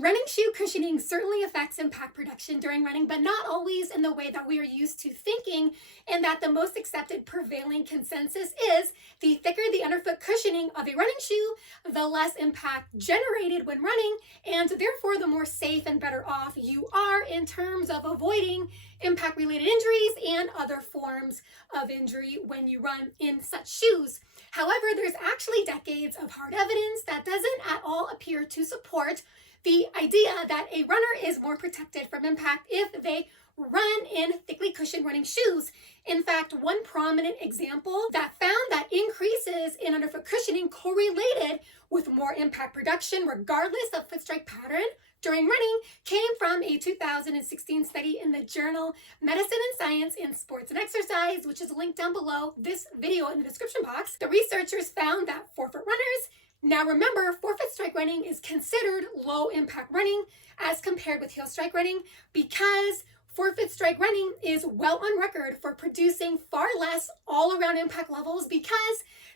Running shoe cushioning certainly affects impact production during running, but not always in the way that we are used to thinking, and that the most accepted prevailing consensus is the thicker the underfoot cushioning of a running shoe, the less impact generated when running, and therefore the more safe and better off you are in terms of avoiding impact related injuries and other forms of injury when you run in such shoes. However, there's actually decades of hard evidence that doesn't at all appear to support the idea that a runner is more protected from impact if they run in thickly cushioned running shoes. In fact, one prominent example that found that increases in underfoot cushioning correlated with more impact production regardless of foot strike pattern during running came from a 2016 study in the journal Medicine and Science in Sports and Exercise, which is linked down below this video in the description box. The researchers found that forefoot runners, now remember, forefoot strike running is considered low impact running as compared with heel strike running because forefoot strike running is well on record for producing far less all-around impact levels because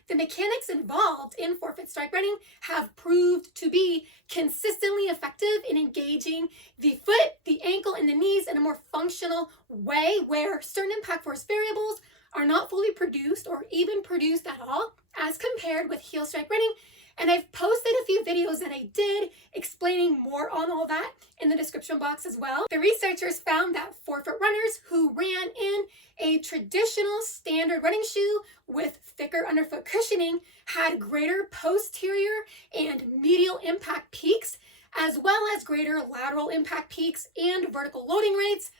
the mechanics involved in forefoot strike running have proved to be consistently effective in engaging the foot, the ankle, and the knees in a more functional way where certain impact force variables are not fully produced or even produced at all as compared with heel strike running. And I've posted a few videos that I did explaining more on all that in the description box as well. The researchers found that forefoot runners who ran in a traditional standard running shoe with thicker underfoot cushioning had greater posterior and medial impact peaks, as well as greater lateral impact peaks and vertical loading rates,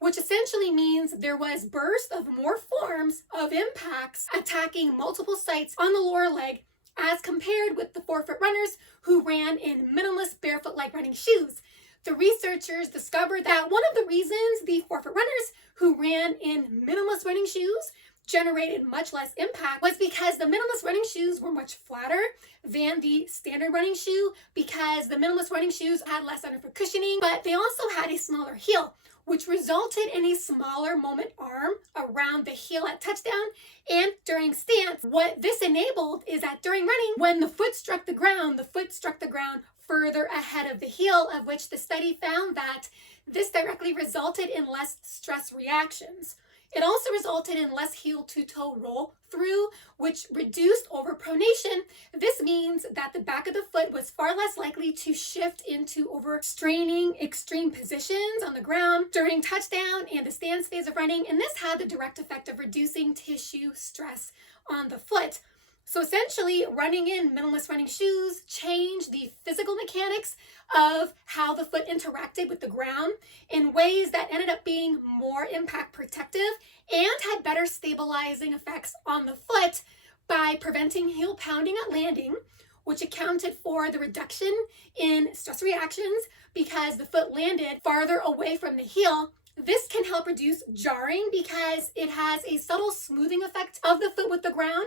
which essentially means there was burst of more forms of impacts attacking multiple sites on the lower leg as compared with the forefoot runners who ran in minimalist barefoot-like running shoes. The researchers discovered that one of the reasons the forefoot runners who ran in minimalist running shoes generated much less impact was because the minimalist running shoes were much flatter than the standard running shoe because the minimalist running shoes had less underfoot cushioning, but they also had a smaller heel, which resulted in a smaller moment arm around the heel at touchdown and during stance. What this enabled is that during running, when the foot struck the ground further ahead of the heel, of which the study found that this directly resulted in less stress reactions. It also resulted in less heel to toe roll through, which reduced overpronation. This means that the back of the foot was far less likely to shift into overstraining extreme positions on the ground during touchdown and the stance phase of running, and this had the direct effect of reducing tissue stress on the foot. So essentially, running in minimalist running shoes changed the physical mechanics of how the foot interacted with the ground in ways that ended up being more impact protective and had better stabilizing effects on the foot by preventing heel pounding at landing, which accounted for the reduction in stress reactions because the foot landed farther away from the heel. This can help reduce jarring because it has a subtle smoothing effect of the foot with the ground.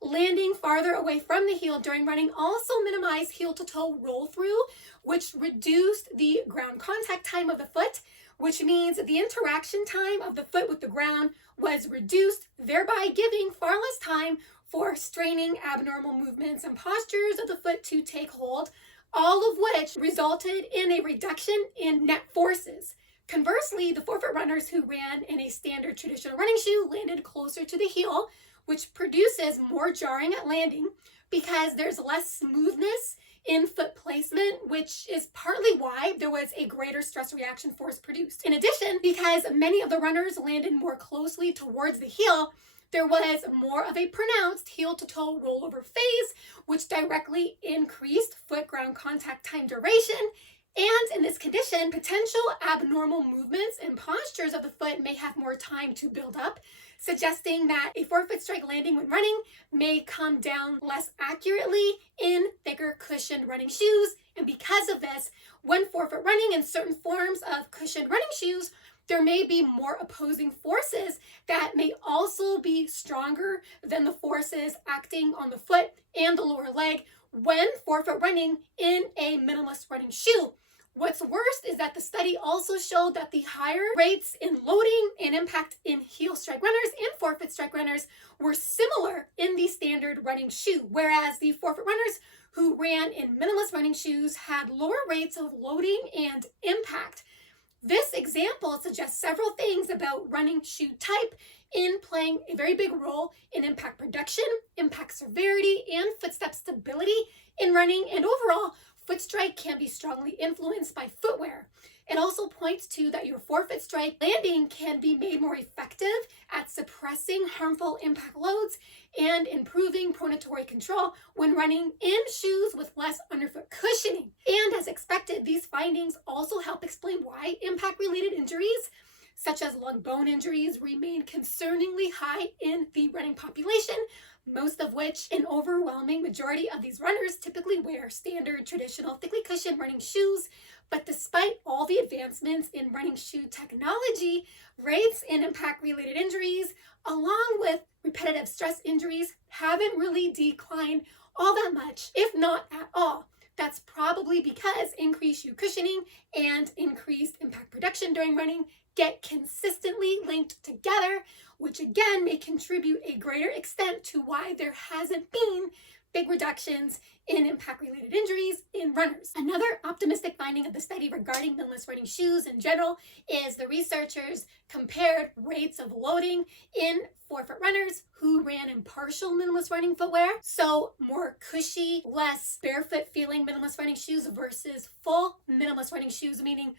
Landing farther away from the heel during running also minimized heel to toe roll through, which reduced the ground contact time of the foot, which means the interaction time of the foot with the ground was reduced, thereby giving far less time for straining abnormal movements and postures of the foot to take hold, all of which resulted in a reduction in net forces. Conversely, the forefoot runners who ran in a standard traditional running shoe landed closer to the heel, which produces more jarring at landing because there's less smoothness in foot placement, which is partly why there was a greater stress reaction force produced. In addition, because many of the runners landed more closely towards the heel, there was more of a pronounced heel to toe rollover phase, which directly increased foot ground contact time duration. And in this condition, potential abnormal movements and postures of the foot may have more time to build up, suggesting that a forefoot strike landing when running may come down less accurately in thicker cushioned running shoes. And because of this, when forefoot running in certain forms of cushioned running shoes, there may be more opposing forces that may also be stronger than the forces acting on the foot and the lower leg when forefoot running in a minimalist running shoe. What's worse is that the study also showed that the higher rates in loading and impact in heel strike runners and forefoot strike runners were similar in the standard running shoe, whereas the forefoot runners who ran in minimalist running shoes had lower rates of loading and impact. This example suggests several things about running shoe type in playing a very big role in impact production, impact severity, and footstep stability in running, and overall, foot strike can be strongly influenced by footwear. It also points to that your forefoot strike landing can be made more effective at suppressing harmful impact loads and improving pronatory control when running in shoes with less underfoot cushioning. And as expected, these findings also help explain why impact-related injuries, such as lung bone injuries, remain concerningly high in the running population, most of which an overwhelming majority of these runners typically wear standard traditional thickly cushioned running shoes. But despite all the advancements in running shoe technology, rates in impact-related injuries, along with repetitive stress injuries, haven't really declined all that much, if not at all. That's probably because increased shoe cushioning and increased impact production during running get consistently linked together, which again may contribute a greater extent to why there hasn't been big reductions in impact-related injuries in runners. Another optimistic finding of the study regarding minimalist running shoes in general is the researchers compared rates of loading in forefoot runners who ran in partial minimalist running footwear, so more cushy, less barefoot feeling minimalist running shoes versus full minimalist running shoes, meaning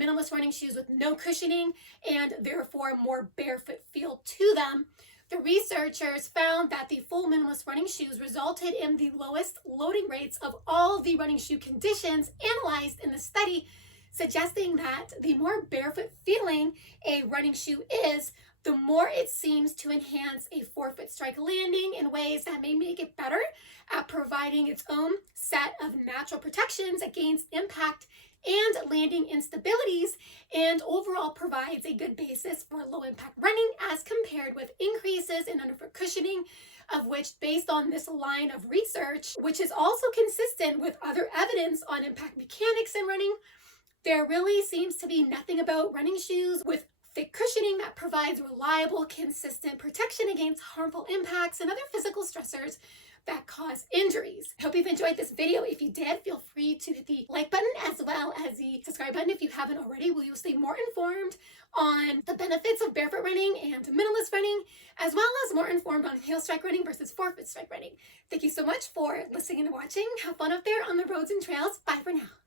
minimalist running shoes with no cushioning and therefore more barefoot feel to them. The researchers found that the full minimalist running shoes resulted in the lowest loading rates of all the running shoe conditions analyzed in the study, suggesting that the more barefoot feeling a running shoe is, the more it seems to enhance a forefoot strike landing in ways that may make it better at providing its own set of natural protections against impact and landing instabilities, and overall provides a good basis for low impact running as compared with increases in underfoot cushioning, of which, based on this line of research, which is also consistent with other evidence on impact mechanics in running, there really seems to be nothing about running shoes with thick cushioning that provides reliable, consistent protection against harmful impacts and other physical stressors that cause injuries. I hope you've enjoyed this video. If you did, feel free to hit the like button as well as the subscribe button if you haven't already. Will you stay more informed on the benefits of barefoot running and minimalist running, as well as more informed on heel strike running versus forefoot strike running. Thank you so much for listening and watching. Have fun out there on the roads and trails. Bye for now.